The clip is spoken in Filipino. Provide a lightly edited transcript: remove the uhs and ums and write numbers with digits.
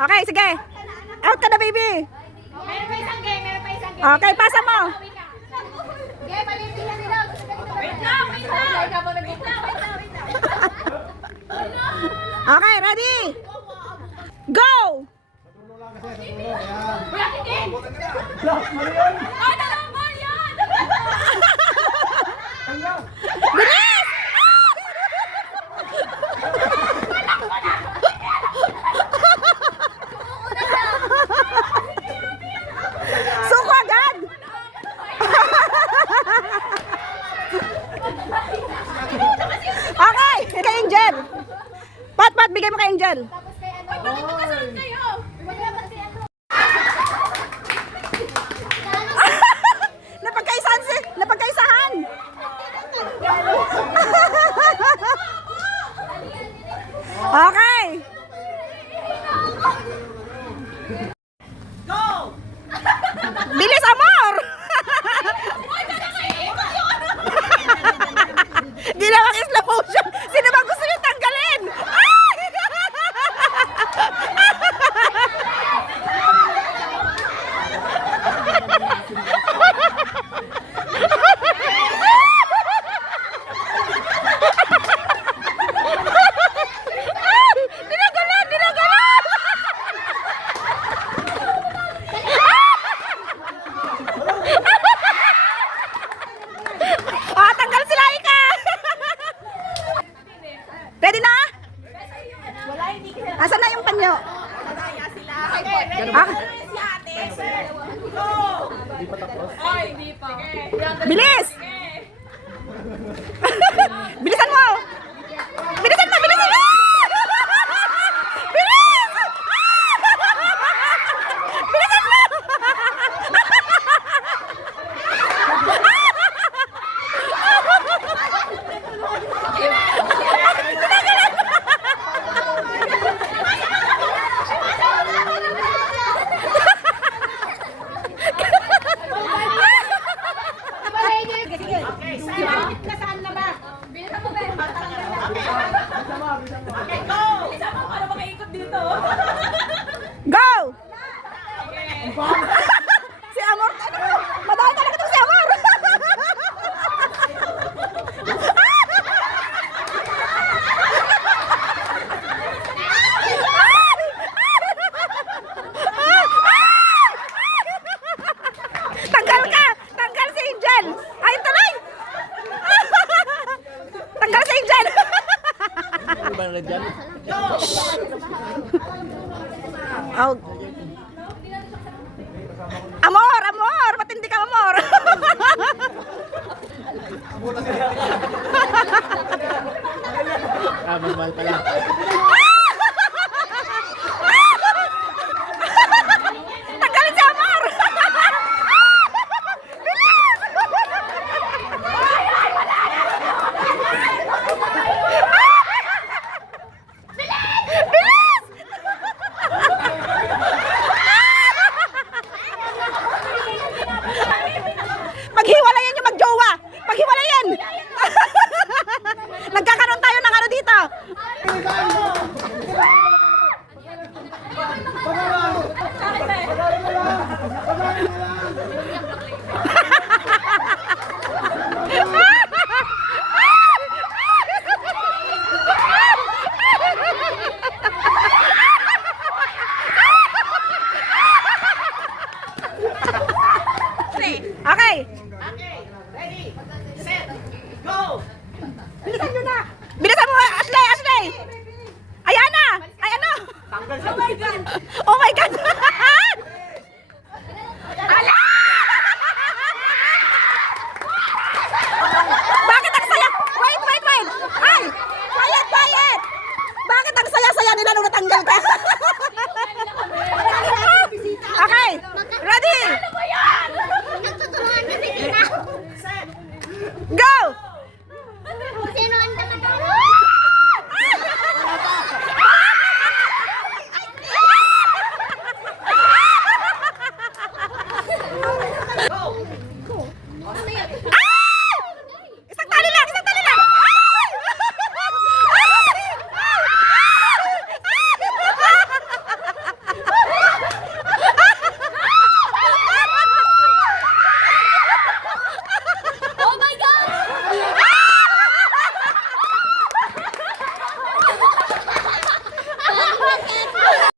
Okay, sige. Out ka na, baby. Meron pa isang game, meron pa isang game. Okay, pasa mo. Okay, palitin na nila. Wait lang, wait lang. Wait lang, wait lang. Okay, ready? Go! Wala kikin! Ay, dalawang ball yan! Bilis! Suko agad! Okay, kay Angel. Pat, bigay mo kay Angel. Tapos kay ano? Uy, bakit magkasunod kayo? Maglaban si ano? Napagkaisahan. Okay. Go! Bilis, amor! Ginawang slow motion. Sino ba gusto niyo tanggalin? Tanggal sila Ika. Ready na? Wala, hindi kita. Asan na yung panyo? Kaya sila. Okay, ready Ah. si ate. Go! Ay, hindi pa. Bilis! Bilisan mo! Bilisan mo! Bilisan mo! Bilis! Bilisan mo! Nasaan na ba? Bilisan mo, Ben. Okay, go! Bilisan mo para makaikot dito. Go! Si Amor, ano? Madami talaga itong si Amor! Tanggal ka! Tanggal si Angel! Ay, tuloy! Tanggal si Angel! Oh. Amor! Amor! Matindi ka, Amor! Mas mahal pala.